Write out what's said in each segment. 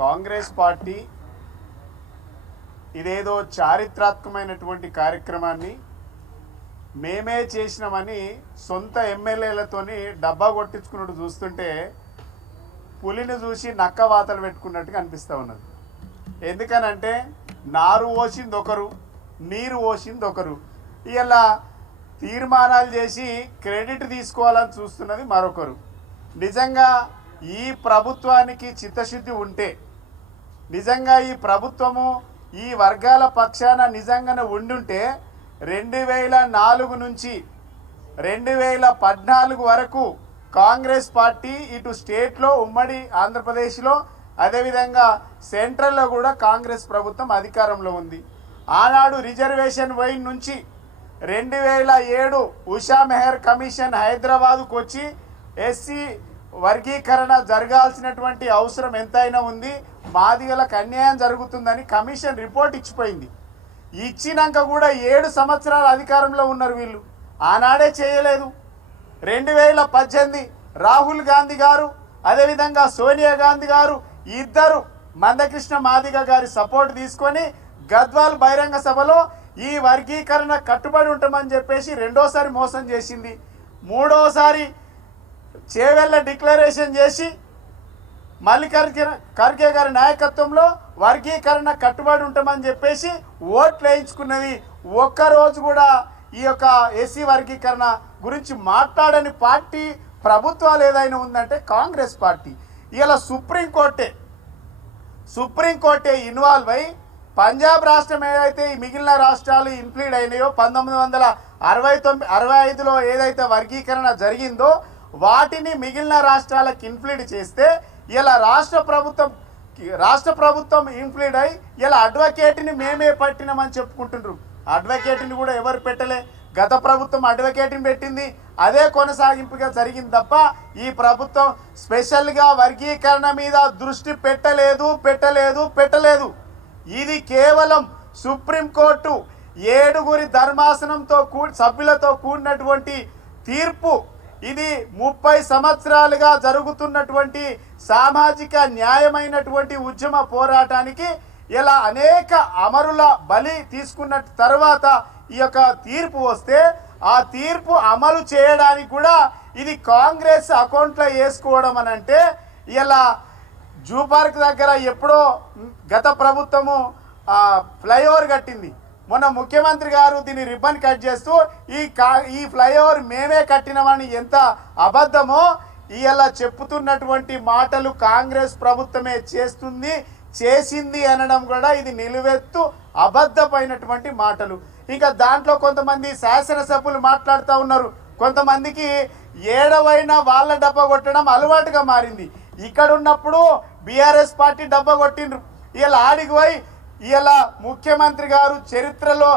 Congress party ఇదేదో చారిత్రాత్మకమైనటువంటి కార్యక్రమాన్ని మేమే చేసినామని సొంత ఎమ్మెల్యేలతోని డబ్బా కొట్టించుకున్నట్టు చూస్తుంటే పులిని చూసి నక్క వాతలు పెట్టుకున్నట్టుగా అనిపిస్తూ ఉన్నది. ఎందుకనంటే నారు పోసింది ఒకరు, నీరు పోసింది ఒకరు. ఇలా తీర్మానాలు చేసి క్రెడిట్ తీసుకోవాలని చూస్తున్నది మరొకరు. నిజంగా ఈ ప్రభుత్వానికి చిత్తశుద్ధి ఉంటే, నిజంగా ఈ ప్రభుత్వము ఈ వర్గాల పక్షాన నిజంగానే ఉండుంటే 2004 నుంచి 2014 వరకు కాంగ్రెస్ పార్టీ ఇటు స్టేట్లో ఉమ్మడి ఆంధ్రప్రదేశ్లో అదేవిధంగా సెంట్రల్లో కూడా కాంగ్రెస్ ప్రభుత్వం అధికారంలో ఉంది. ఆనాడు రిజర్వేషన్ వైన్ నుంచి 2007 ఉషా మెహర్ కమిషన్ హైదరాబాదుకు వచ్చి ఎస్సీ వర్గీకరణ జరగాల్సినటువంటి అవసరం ఎంతైనా ఉంది, మాదిగలకు అన్యాయం జరుగుతుందని కమిషన్ రిపోర్ట్ ఇచ్చిపోయింది. ఇచ్చినాక కూడా 7 సంవత్సరాల అధికారంలో ఉన్నారు వీళ్ళు. ఆనాడే చేయలేదు. 2018 రాహుల్ గాంధీ గారు అదేవిధంగా సోనియా గాంధీ గారు ఇద్దరు మందకృష్ణ మాదిగ గారి సపోర్ట్ తీసుకొని గద్వాల్ బహిరంగ సభలో ఈ వర్గీకరణ కట్టుబడి ఉంటామని చెప్పేసి రెండోసారి మోసం చేసింది. మూడోసారి చేవెళ్ళ డిక్లరేషన్ చేసి మల్లికార్జున ఖర్గే గారి నాయకత్వంలో వర్గీకరణ కట్టుబడి ఉంటామని చెప్పేసి ఓట్లు వేయించుకున్నది. ఒక్కరోజు కూడా ఈ యొక్క ఎస్సీ వర్గీకరణ గురించి మాట్లాడని పార్టీ ప్రభుత్వాలు ఏదైనా ఉందంటే కాంగ్రెస్ పార్టీ. ఇలా సుప్రీంకోర్టే ఇన్వాల్వ్ అయి పంజాబ్ రాష్ట్రం ఏదైతే ఈ మిగిలిన రాష్ట్రాలు ఇన్క్లూడ్ అయినాయో 1965లో ఏదైతే వర్గీకరణ జరిగిందో వాటిని మిగిలిన రాష్ట్రాలకు ఇన్క్లూడ్ చేస్తే ఇలా రాష్ట్ర ప్రభుత్వం ఇన్క్లూడ్ అయి ఇలా అడ్వకేట్ని మేమే పట్టినామని చెప్పుకుంటున్నారు. అడ్వకేట్ని కూడా ఎవరు పెట్టలే. గత ప్రభుత్వం అడ్వకేట్ని పెట్టింది, అదే కొనసాగింపుగా జరిగింది తప్ప ఈ ప్రభుత్వం స్పెషల్గా వర్గీకరణ మీద దృష్టి పెట్టలేదు. ఇది కేవలం సుప్రీంకోర్టు 7 ధర్మాసనంతో సభ్యులతో కూడినటువంటి తీర్పు. ఇది 30 సంవత్సరాలుగా జరుగుతున్నటువంటి సామాజిక న్యాయమైనటువంటి ఉద్యమ పోరాటానికి ఇలా అనేక అమరుల బలి తీసుకున్న తర్వాత ఈ యొక్క తీర్పు వస్తే ఆ తీర్పు అమలు చేయడానికి కూడా ఇది కాంగ్రెస్ అకౌంట్లో వేసుకోవడం అని అంటే, ఇలా జూ పార్క్ దగ్గర ఎప్పుడో గత ప్రభుత్వము ఫ్లైఓవర్ కట్టింది. మొన్న ముఖ్యమంత్రి గారు దీన్ని రిబ్బన్ కట్ చేస్తూ ఈ ఫ్లైఓవర్ మేమే కట్టినామని ఎంత అబద్ధమో ఇలా చెప్పుతున్నటువంటి మాటలు కాంగ్రెస్ ప్రభుత్వమే చేసింది అనడం కూడా ఇది నిలువెత్తు అబద్ధమైనటువంటి మాటలు. ఇంకా దాంట్లో కొంతమంది శాసనసభ్యులు మాట్లాడుతూ ఉన్నారు. కొంతమందికి ఏడవైనా వాళ్ళ డబ్బా కొట్టడం అలవాటుగా మారింది. ఇక్కడ ఉన్నప్పుడు బీఆర్ఎస్ పార్టీ డబ్బా కొట్టిండ్రు. ఇలా ఆడికి పోయి ఇలా ముఖ్యమంత్రి గారు చరిత్రలో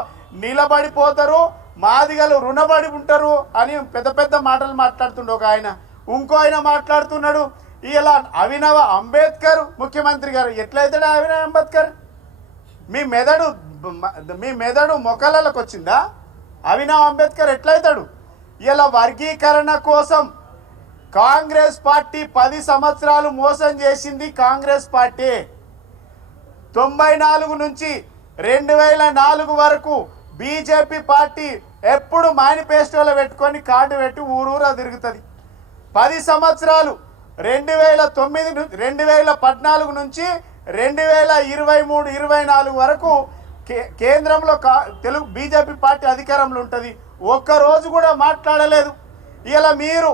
నిలబడిపోతారు, మాదిగలు రుణపడి ఉంటారు అని పెద్ద పెద్ద మాటలు మాట్లాడుతుండే ఒక ఆయన. ఇంకో ఆయన మాట్లాడుతున్నాడు ఇలా అభినవ అంబేద్కర్ ముఖ్యమంత్రి గారు. ఎట్లయితాడు అభినవ అంబేద్కర్? మీ మెదడు మొక్కలకు వచ్చిందా? అభినవ అంబేద్కర్ ఎట్లయితాడు? ఇలా వర్గీకరణ కోసం కాంగ్రెస్ పార్టీ 10 సంవత్సరాలు మోసం చేసింది కాంగ్రెస్ పార్టీ. 94 నుంచి 2004 వరకు బీజేపీ పార్టీ ఎప్పుడు మేనిఫెస్టోలో పెట్టుకొని కార్డు పెట్టి ఊరూరా తిరుగుతుంది. 10 సంవత్సరాలు 2014 నుంచి 2023-24 వరకు కేంద్రంలో తెలుగు బీజేపీ పార్టీ అధికారంలో ఉంటుంది. ఒక్కరోజు కూడా మాట్లాడలేదు. ఇలా మీరు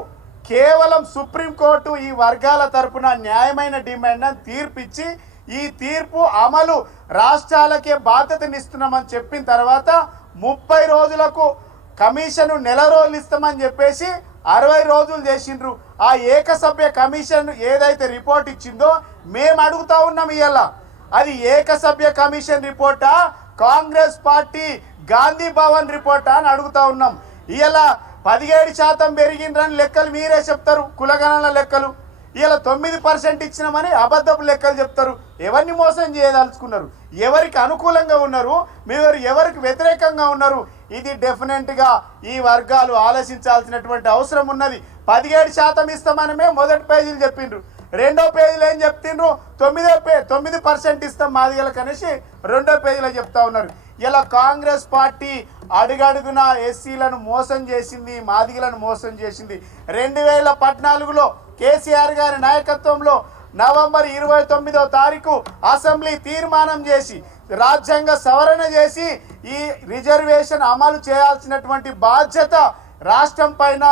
కేవలం సుప్రీంకోర్టు ఈ వర్గాల తరపున న్యాయమైన డిమాండ్ తీర్పిచ్చి ఈ తీర్పు అమలు రాష్ట్రాలకే బాధ్యతనిస్తున్నామని చెప్పిన తర్వాత 30 రోజులకు కమిషన్ నెల రోజులు ఇస్తామని చెప్పేసి 60 రోజులు చేసిండ్రు. ఆ ఏకసభ్య కమిషన్ ఏదైతే రిపోర్ట్ ఇచ్చిందో మేము అడుగుతా ఉన్నాం. ఇవాళ అది ఏకసభ్య కమిషన్ రిపోర్టా, కాంగ్రెస్ పార్టీ గాంధీ భవన్ రిపోర్టా అని అడుగుతా ఉన్నాం. ఇవాళ 17% పెరిగిండ్రని లెక్కలు మీరే చెప్తారు, కులగణన లెక్కలు. ఇలా 9% ఇచ్చినామని అబద్ధపు లెక్కలు చెప్తారు. ఎవరిని మోసం చేయదలుచుకున్నారు? ఎవరికి అనుకూలంగా ఉన్నారు? మీరు ఎవరికి వ్యతిరేకంగా ఉన్నారు? ఇది డెఫినెట్గా ఈ వర్గాలు ఆలోచించాల్సినటువంటి అవసరం ఉన్నది. 17% ఇస్తామని మేము మొదటి పేజీలు చెప్పిండ్రు. రెండో పేజీలో ఏం చెప్తుండ్రు 9% ఇస్తాం మాదిగలకు అనేసి రెండో పేజీలో చెప్తా ఉన్నారు. ఇలా కాంగ్రెస్ పార్టీ అడుగడుగున ఎస్సీలను మోసం చేసింది, మాదిగలను మోసం చేసింది. 2014లో కేసీఆర్ గారి నాయకత్వంలో నవంబర్ 29వ తారీఖు అసెంబ్లీ తీర్మానం చేసి రాజ్యాంగ సవరణ చేసి ఈ రిజర్వేషన్ అమలు చేయాల్సినటువంటి బాధ్యత రాష్ట్రం పైన,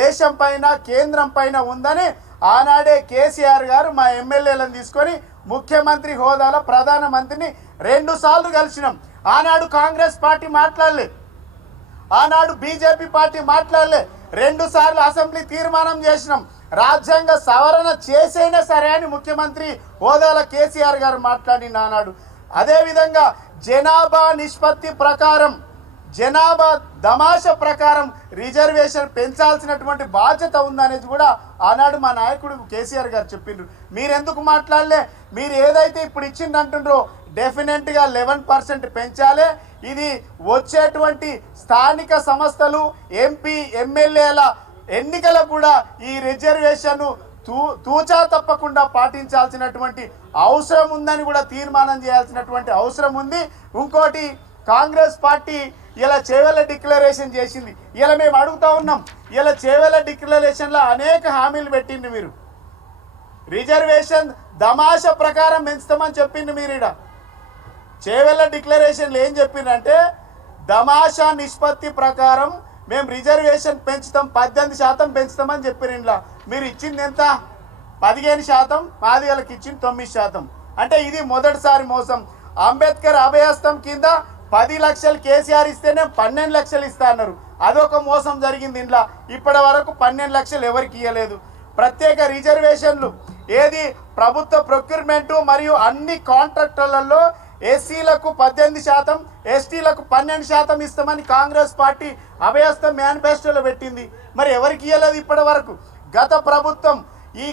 దేశం పైన, కేంద్రం పైన ఉందని ఆనాడే కేసీఆర్ గారు మా ఎమ్మెల్యేలను తీసుకొని ముఖ్యమంత్రి హోదాలో ప్రధానమంత్రిని 2 సార్లు కలిసినాం. ఆనాడు కాంగ్రెస్ పార్టీ మాట్లాడలే, ఆనాడు బీజేపీ పార్టీ మాట్లాడలే. 2 సార్లు అసెంబ్లీ తీర్మానం చేసినాం. రాజ్యాంగ సవరణ చేసైనా సరే అని ముఖ్యమంత్రి హోదాలో కేసీఆర్ గారు మాట్లాడిన ఆనాడు. అదేవిధంగా జనాభా నిష్పత్తి ప్రకారం, జనాభా దమాష ప్రకారం రిజర్వేషన్ పెంచాల్సినటువంటి బాధ్యత ఉందనేది కూడా ఆనాడు మా నాయకుడు కేసీఆర్ గారు చెప్పిండ్రు. మీరెందుకు మాట్లాడలే? మీరు ఏదైతే ఇప్పుడు ఇచ్చిందంటుండ్రో డెఫినెట్గా 11% పెంచాలి. ఇది వచ్చేటువంటి స్థానిక సంస్థలు, ఎంపీ, ఎమ్మెల్యేల ఎన్నికలకు కూడా ఈ రిజర్వేషన్ తూచా తప్పకుండా పాటించాల్సినటువంటి అవసరం ఉందని కూడా తీర్మానం చేయాల్సినటువంటి అవసరం ఉంది. ఇంకోటి, కాంగ్రెస్ పార్టీ ఇలా చేవెళ్ళ డిక్లరేషన్ చేసింది. ఇలా మేము అడుగుతా ఉన్నాం, ఇలా చేవెళ్ళ డిక్లరేషన్లో అనేక హామీలు పెట్టింది. మీరు రిజర్వేషన్ దమాష ప్రకారం పెంచుతామని చెప్పింది. మీరు ఇక్కడ చేవెళ్ళ డిక్లరేషన్లు ఏం చెప్పిందంటే దమాషా నిష్పత్తి ప్రకారం మేము రిజర్వేషన్ పెంచుతాం, 18% పెంచుతామని చెప్పారు. ఇంట్లో మీరు ఇచ్చింది ఎంత? 15%, మాదిగలకు ఇచ్చింది 9%. అంటే ఇది మొదటిసారి మోసం. అంబేద్కర్ అభయహస్తం కింద 10 లక్షలు కేసీఆర్ ఇస్తేనే 12 లక్షలు ఇస్తా అన్నారు. అదొక మోసం జరిగింది. ఇంట్లో ఇప్పటి వరకు 12 లక్షలు ఎవరికి ఇవ్వలేదు. ప్రత్యేక రిజర్వేషన్లు ఏది ప్రభుత్వ ప్రొక్యూర్మెంటు మరియు అన్ని కాంట్రాక్టులలో ఎస్సీలకు 18%, ఎస్టీలకు 12% ఇస్తామని కాంగ్రెస్ పార్టీ అభయహస్తం మేనిఫెస్టోలో పెట్టింది. మరి ఎవరికి ఇవ్వలేదు ఇప్పటి వరకు. గత ప్రభుత్వం ఈ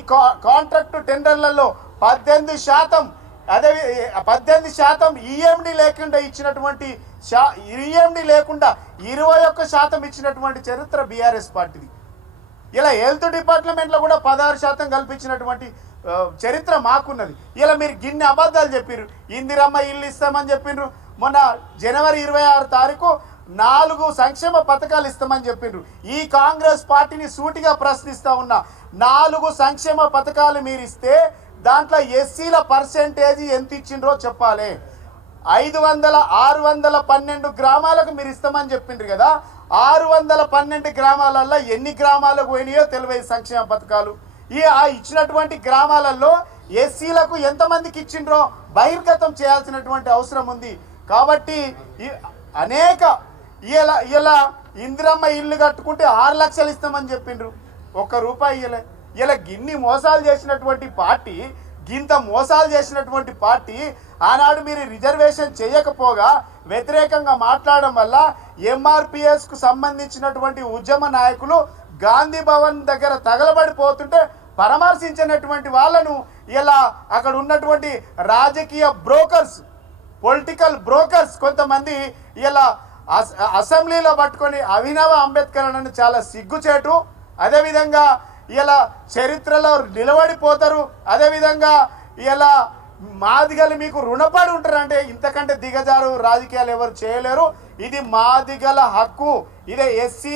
కాంట్రాక్టు టెండర్లలో 18%, అదే 18% ఈఎండి లేకుండా ఇచ్చినటువంటి, ఈఎండి లేకుండా 21% ఇచ్చినటువంటి చరిత్ర బీఆర్ఎస్ పార్టీది. ఇలా హెల్త్ డిపార్ట్మెంట్లో కూడా 16% కల్పించినటువంటి చరిత్ర మాకున్నది. ఇలా మీరు గిన్ని అబద్ధాలు చెప్పారు. ఇందిరమ్మ ఇల్లు ఇస్తామని చెప్పిండ్రు. మొన్న జనవరి 26 తారీఖు 4 సంక్షేమ పథకాలు ఇస్తామని చెప్పిండ్రు. ఈ కాంగ్రెస్ పార్టీని సూటిగా ప్రశ్నిస్తా ఉన్నా, 4 సంక్షేమ పథకాలు మీరు ఇస్తే దాంట్లో ఎస్సీల పర్సెంటేజ్ ఎంత ఇచ్చిండ్రో చెప్పాలి. 612 గ్రామాలకు మీరు ఇస్తామని చెప్పిండ్రు కదా. 612 గ్రామాలలో ఎన్ని గ్రామాలకు పోయినాయో తెలియదు సంక్షేమ పథకాలు. ఆ ఇచ్చినటువంటి గ్రామాలలో ఎస్సీలకు ఎంతమందికి ఇచ్చిండ్రో బహిర్గతం చేయాల్సినటువంటి అవసరం ఉంది. కాబట్టి అనేక ఇలా ఇందిరమ్మ ఇల్లు కట్టుకుంటే 6 లక్షలు ఇస్తామని చెప్పిండ్రు, ₹1 ఇయ్యలే. ఇలా గిన్ని మోసాలు చేసినటువంటి పార్టీ, గింత మోసాలు చేసినటువంటి పార్టీ ఆనాడు మీరు రిజర్వేషన్ చేయకపోగా వ్యతిరేకంగా మాట్లాడడం వల్ల ఎంఆర్పిఎస్కు సంబంధించినటువంటి ఉద్యమ నాయకులు గాంధీ భవన్ దగ్గర తగలబడిపోతుంటే పరామర్శించినటువంటి వాళ్ళను ఇలా అక్కడ ఉన్నటువంటి రాజకీయ బ్రోకర్స్, పొలిటికల్ బ్రోకర్స్ కొంతమంది ఇలా అసెంబ్లీలో పట్టుకొని అభినవ అంబేద్కర్ అని చాలా సిగ్గుచేటు. అదేవిధంగా ఇలా చరిత్రలో నిలబడిపోతారు. అదేవిధంగా ఇలా మాదిగలు మీకు రుణపడి ఉంటారంటే ఇంతకంటే దిగజారు రాజకీయాలు ఎవరు చేయలేరు. ఇది మాదిగల హక్కు. ఇదే ఎస్సీ